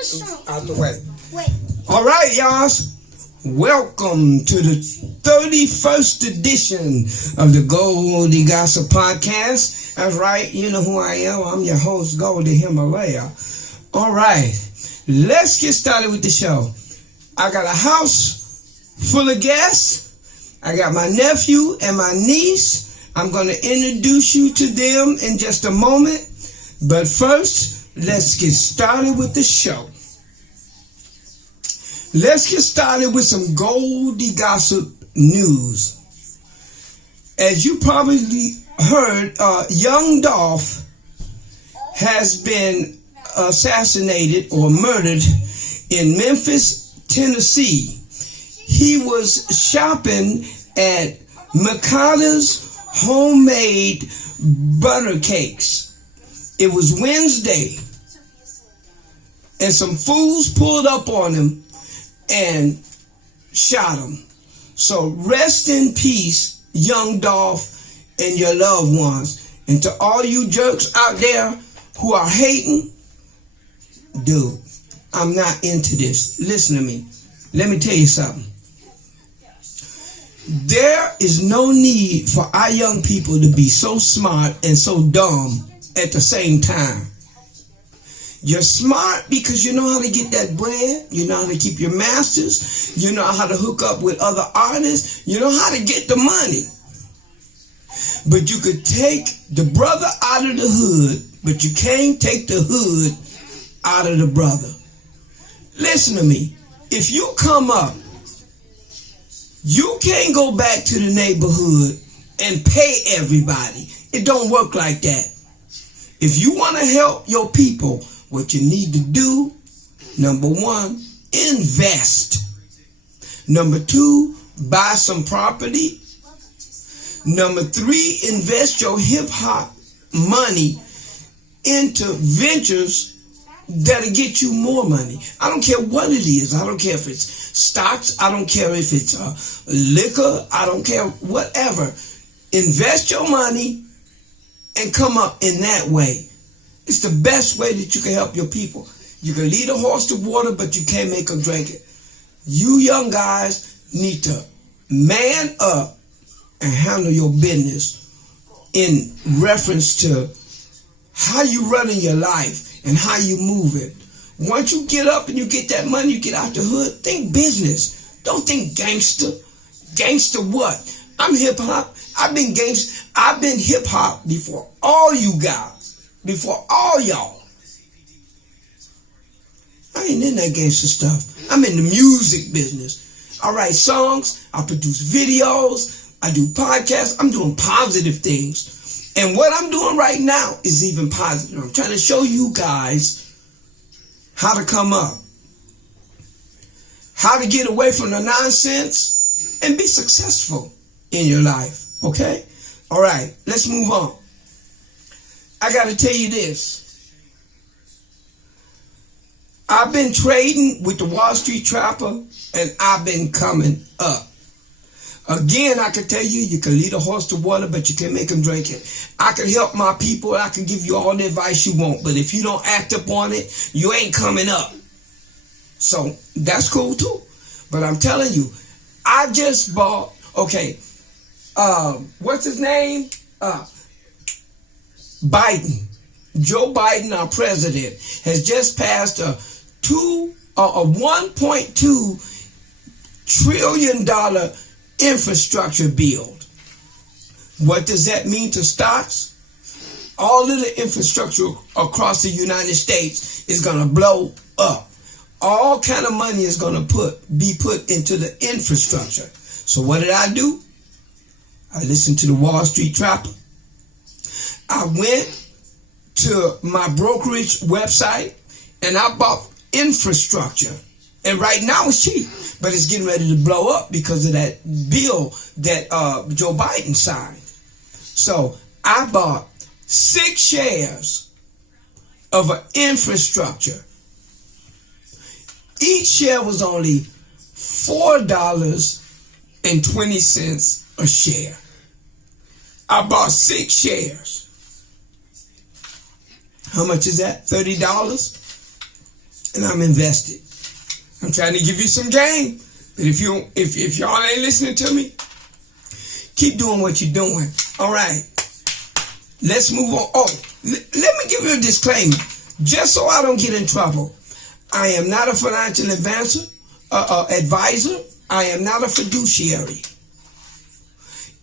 Out the way. All right, y'all. Welcome to the 31st edition of the Goldie Gossip podcast. That's right. You know who I am. I'm your host, Goldie Himalaya. All right. Let's get started with the show. I got a house full of guests. I got my nephew and my niece. I'm going to introduce you to them in just a moment. But first, let's get started with the show. Let's get started with some Goldie Gossip news. As you probably heard, young Dolph has been assassinated or murdered in Memphis, Tennessee. He was shopping at Mikada's homemade butter cakes. It was Wednesday, and some fools pulled up on him and shot him. So rest in peace, young Dolph and your loved ones. And to all you jerks out there who are hating, dude, I'm not into this. Listen to me. Let me tell you something. There is no need for our young people to be so smart and so dumb at the same time. You're smart because you know how to get that bread. You know how to keep your masters. You know how to hook up with other artists. You know how to get the money. But you could take the brother out of the hood, but you can't take the hood out of the brother. Listen to me. If you come up, you can't go back to the neighborhood and pay everybody. It don't work like that. If you want to help your people, what you need to do, number one, invest. Number two, buy some property. Number three, invest your hip-hop money into ventures that'll get you more money. I don't care what it is. I don't care if it's stocks. I don't care if it's liquor. I don't care, whatever. Invest your money and come up in that way. It's the best way that you can help your people. You can lead a horse to water, but you can't make them drink it. You young guys need to man up and handle your business in reference to how you running your life and how you move it. Once you get up and you get that money, you get out the hood, think business. Don't think gangster. Gangster what? I'm hip-hop. I've been gangster. I've been hip-hop before all you guys. Before all y'all. I ain't in that gangster stuff. I'm in the music business. I write songs. I produce videos. I do podcasts. I'm doing positive things. And what I'm doing right now is even positive. I'm trying to show you guys how to come up. How to get away from the nonsense and be successful in your life. Okay? All right. Let's move on. I got to tell you this. I've been trading with the Wall Street Trapper, and I've been coming up. Again, I can tell you, you can lead a horse to water, but you can't make him drink it. I can help my people. I can give you all the advice you want, but if you don't act upon it, you ain't coming up. So that's cool too. But I'm telling you, I just bought, what's his name? Biden, Joe Biden, our president, has just passed a $1.2 trillion infrastructure bill. What does that mean to stocks? All of the infrastructure across the United States is going to blow up. All kind of money is going to be put into the infrastructure. So what did I do? I listened to the Wall Street Trapper. I went to my brokerage website and I bought infrastructure. And right now it's cheap, but it's getting ready to blow up because of that bill that Joe Biden signed. So I bought 6 shares of an infrastructure. Each share was only $4.20 a share. I bought 6 shares. How much is that? $30? and I'm invested. I'm trying to give you some game, but if y'all ain't listening to me, keep doing what you're doing. All right, let's move on. Oh, let me give you a disclaimer, just so I don't get in trouble. I am not a financial advisor. I am not a fiduciary.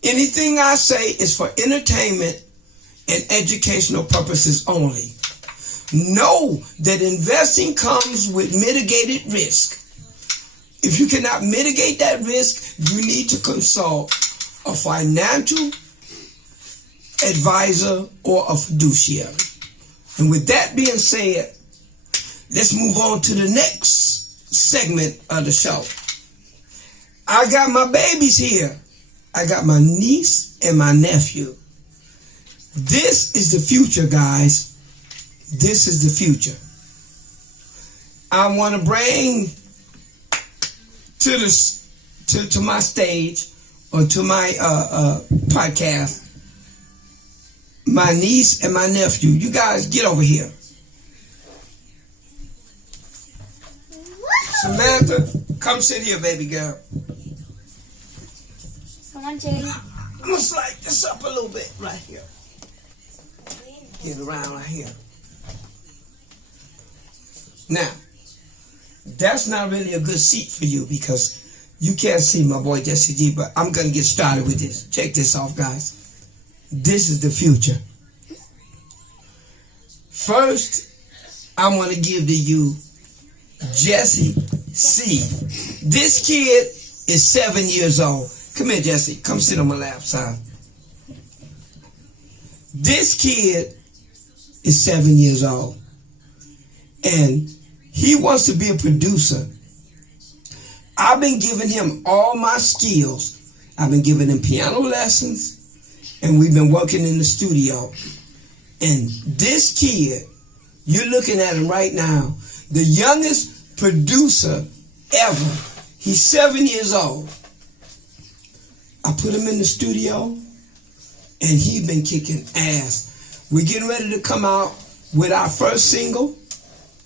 Anything I say is for entertainment and educational purposes only. Know that investing comes with mitigated risk. If you cannot mitigate that risk, you need to consult a financial advisor or a fiduciary. And with that being said, let's move on to the next segment of the show. I got my babies here. I got my niece and my nephew. This is the future, guys. This is the future. I want to bring to my stage or to my podcast my niece and my nephew. You guys get over here. Samantha, come sit here, baby girl. Come on, Jay. I'm gonna slide this up a little bit right here. Get around right here. Now, that's not really a good seat for you because you can't see my boy Jesse G, but I'm gonna get started with this. Check this off, guys. This is the future. First, I want to give to you Jesse C. This kid is 7 years old. Come here, Jesse. Come sit on my lap, son. This kid is 7 years old. And he wants to be a producer. I've been giving him all my skills. I've been giving him piano lessons. And we've been working in the studio. And this kid, you're looking at him right now, the youngest producer ever. He's 7 years old. I put him in the studio, and he's been kicking ass. We're getting ready to come out with our first single.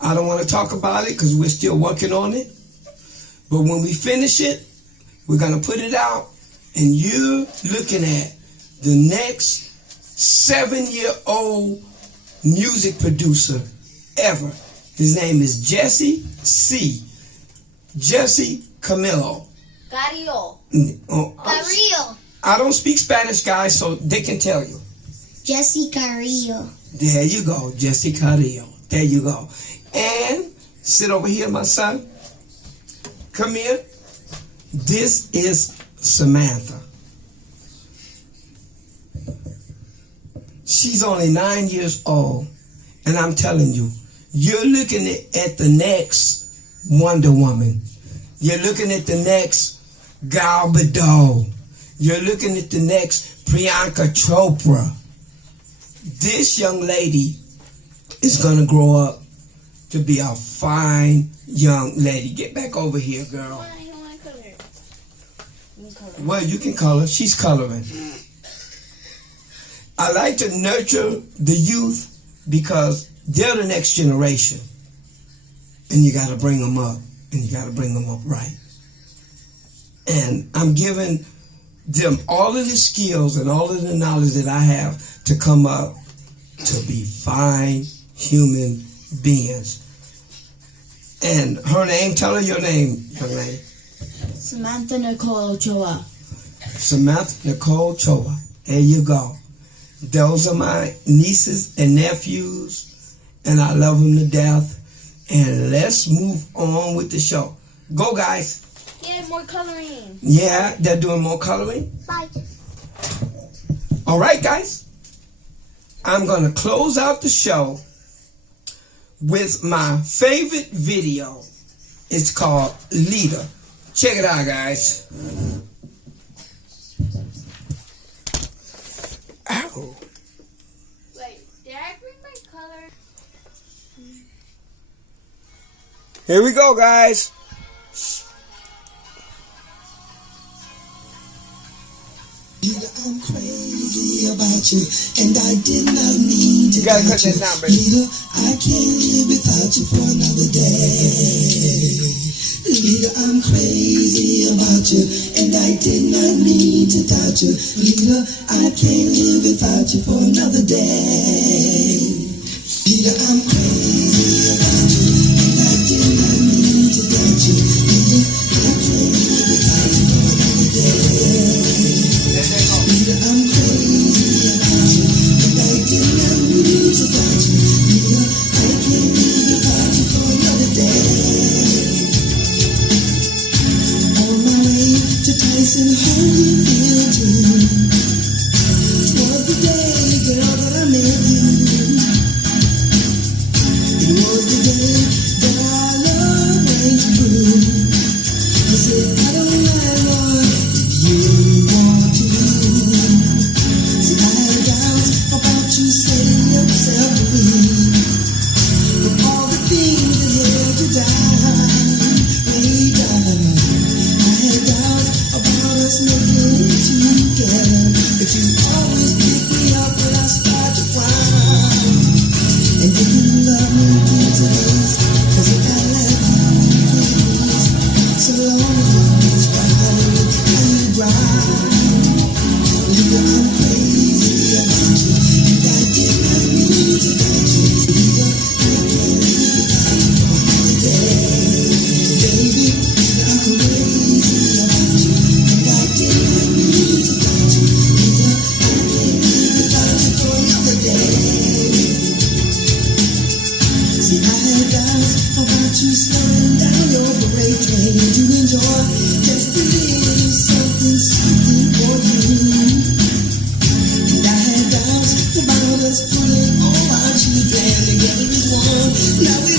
I don't want to talk about it because we're still working on it. But when we finish it, we're going to put it out, and you're looking at the next 7-year-old music producer ever. His name is Jesse C. Jesse Camilo. Carrillo. Carrillo. I don't speak Spanish, guys, so they can tell you. Jesse Carrillo. There you go, Jesse Carrillo. There you go. And sit over here, my son. Come here. This is Samantha. She's only 9 years old, and I'm telling you, you're looking at the next Wonder Woman. You're looking at the next Gal Gadot. You're looking at the next Priyanka Chopra. This young lady is going to grow up to be a fine young lady. Get back over here, girl. I don't want to color. Well, you can color. She's coloring. I like to nurture the youth because they're the next generation. And you got to bring them up. And you got to bring them up right. And I'm giving them all of the skills and all of the knowledge that I have to come up to be fine human beings. And her name, tell her your name, young lady. Samantha Nicole Ochoa. Samantha Nicole Ochoa. There you go. Those are my nieces and nephews, and I love them to death. And let's move on with the show. Go, guys. Yeah, more coloring. Yeah, they're doing more coloring. Bye. All right, guys. I'm going to close out the show with my favorite video. It's called Leader. Check it out, guys. Ow. Wait, did I bring my color? Here we go, guys. I'm crazy about you, and I did not mean to. You gotta cut doubt you. that number. Lita, I can't live without you for another day. Lita, I'm crazy about you, and I did not mean to doubt you. Lita, I can't live without you for another day. Lita, I'm crazy about you, and I did not mean to doubt you. Lita, I can't live without you for another day. Lita, I'm crazy about you, and I did not mean to doubt you. Lita, I can't live without you for another day. On my way to Tyson Holyfield Gym, 'twas the day, girl, that I met you. It was the day that our love rang true. I said, I don't mind, Lord, if you want to. See, I had doubts about you setting yourself free. But all the things that held you down, way down. I had doubts about us making it together. But you always pick me up when I start to frown. And if you love me, please erase, 'cause if I love you, please. So long as you always follow how you grind. Lita, I'm crazy about you, and I did not mean to doubt you. Lita, I can't live without you for another day. Baby, Lita, I'm crazy about you, and I did not mean to doubt you. Lita, I can't live without you for another day. See, I had doubts about you slowing down your parade train to enjoy just a little something, something for you. And I had doubts about us putting all our children together as one. Now we